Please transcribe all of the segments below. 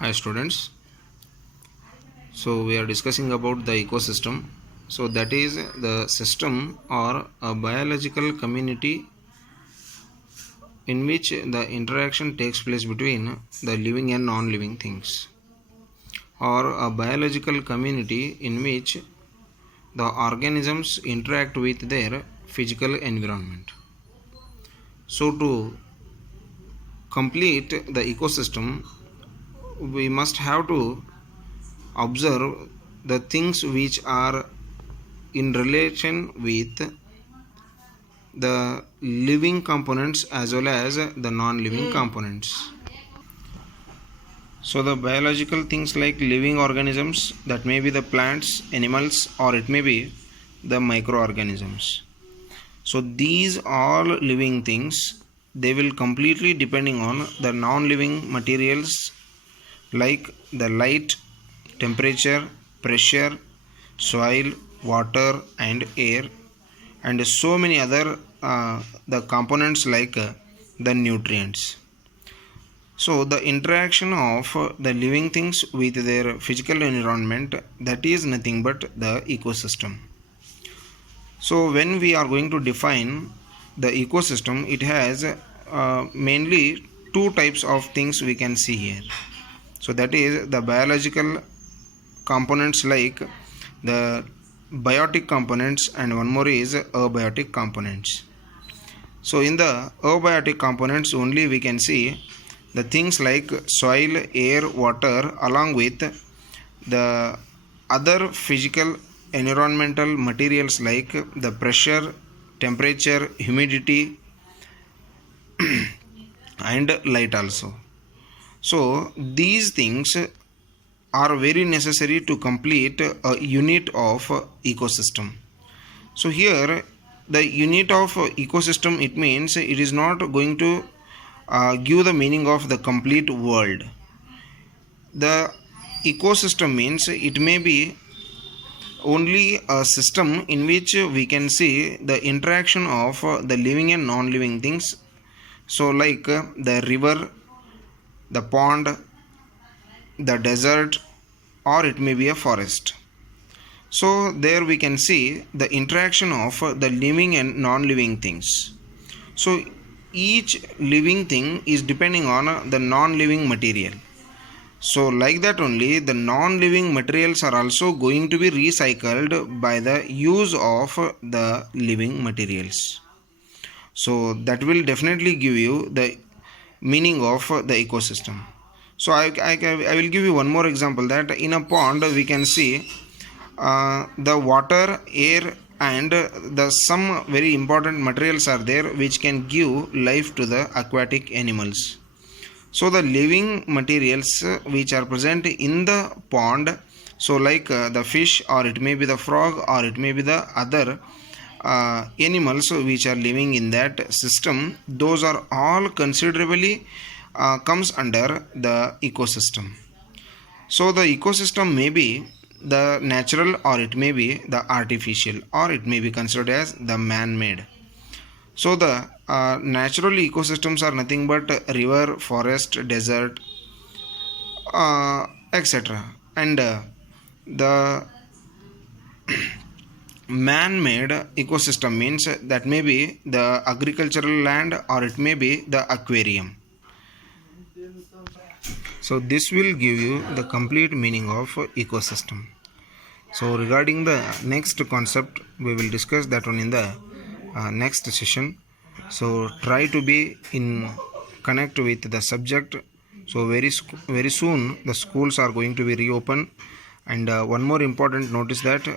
Hi students, so we are discussing about the ecosystem. So that is the system or a biological community in which the interaction takes place between the living and non-living things, or a biological community in which the organisms interact with their physical environment. So to complete the ecosystem, we must have to observe the things which are in relation with the living components as well as the non-living components. So the biological things like living organisms, that may be the plants, animals, or it may be the microorganisms. So these all living things, they will completely depending on the non-living materials like the light, temperature, pressure, soil, water and air, and so many other the components like the nutrients. So the interaction of the living things with their physical environment, that is nothing but the ecosystem. So when we are going to define the ecosystem, it has mainly two types of things we can see here. So that is the biological components like the biotic components, and one more is abiotic components. So in the abiotic components only we can see the things like soil, air, water, along with the other physical environmental materials like the pressure, temperature, humidity and light also. So these things are very necessary to complete a unit of ecosystem. So here the unit of ecosystem, it means it is not going to give the meaning of the complete world. The ecosystem means it may be only a system in which we can see the interaction of the living and non-living things. So like the river, the pond, the desert, or it may be a forest. So there we can see the interaction of the living and non-living things. So each living thing is depending on the non-living material. So like that only the non-living materials are also going to be recycled by the use of the living materials. So that will definitely give you the meaning of the ecosystem. So I will give you one more example, that in a pond we can see the water, air and the some very important materials are there which can give life to the aquatic animals. So the living materials which are present in the pond, so like the fish, or it may be the frog, or it may be the other animals which are living in that system, those are all considerably comes under the ecosystem. So the ecosystem may be the natural, or it may be the artificial, or it may be considered as the man-made. So the natural ecosystems are nothing but river, forest, desert, etc. And the man-made ecosystem means that may be the agricultural land, or it may be the aquarium. So this will give you the complete meaning of ecosystem. So regarding the next concept, we will discuss that one in the next session. So try to be in connect with the subject. So very soon the schools are going to be reopened, and one more important notice that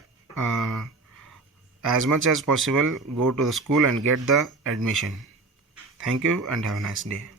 as much as possible go to the school and get the admission. Thank you and have a nice day.